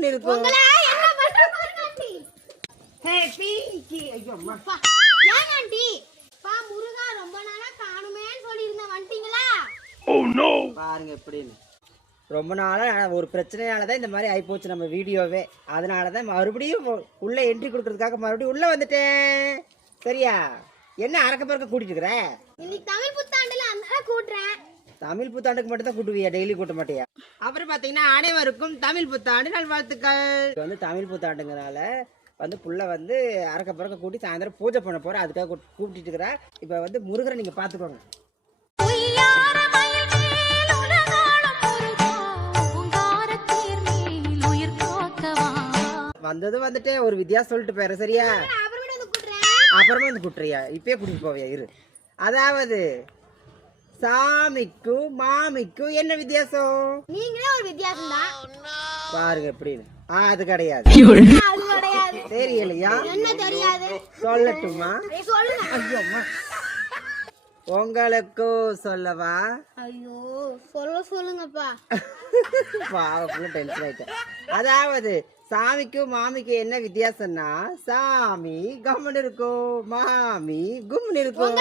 கும்னு இருக்கும். பாருங்க எப்படின்னு. ரொம்ப நாளா ஒரு பிரச்சனையாலதான் இந்த மாதிரி ஆயிப்போச்சு நம்ம வீடியோவே. அதனாலதான் மறுபடியும் உள்ள என்ட்ரி கொடுக்கறதுக்காக மறுபடியும் உள்ள வந்துட்டேன். சரியா? என்ன அறக்க பறக்க கூட்டிட்டு இருக்கிற? தமிழ் புத்தாண்டுல அந்த கூட்டுறேன். தமிழ் புத்தாண்டுக்கு மட்டும் தான் கூட்டுவியா? டெய்லி கூட்ட மாட்டியா? அப்புறம் பாத்தீங்கன்னா அனைவருக்கும் தமிழ் புத்தாண்டு நல்வாழ்த்துக்கள். வந்து தமிழ் புத்தாண்டுங்கிறனால வந்து புள்ள வந்து அறக்க பறக்க கூட்டி சாயந்தரம் பூஜை பண்ண போற. அதுக்காக கூப்பிட்டு இருக்கிறா. இப்ப வந்து முருகரை நீங்க பாத்துக்கோங்க. வந்தது வந்துட்டு ஒரு வித்தியாசம் சொல்லிட்டு போயிரு. சரியா? அப்புறமா வந்து கூட்டுறியா? இப்பயே கூட்டிட்டு போவியா? இரு. அதாவது சாமிக்கும் மாமிக்கும் என்ன வித்தியாசம்? நீங்களே ஒரு வித்தியாசம் தான். பாருங்க எப்படின்னு. அது கிடையாது. அது கிடையாது. தெரியலையா? என்ன தெரியாது? சொல்லட்டுமா? சொல்லுங்க. ஐயோம்மா. உங்களுக்கும் சொல்லவா? ஐயோ சொல்லுங்கப்பா. பாவம் டென்ஷன் ஆயிட்டேன். அதாவது சாமிக்கும் மாமிக்கும் என்ன வித்தியாசம்னா, சாமி கம்முன்னு இருக்கும், மாமி கும்னு இருக்கும்.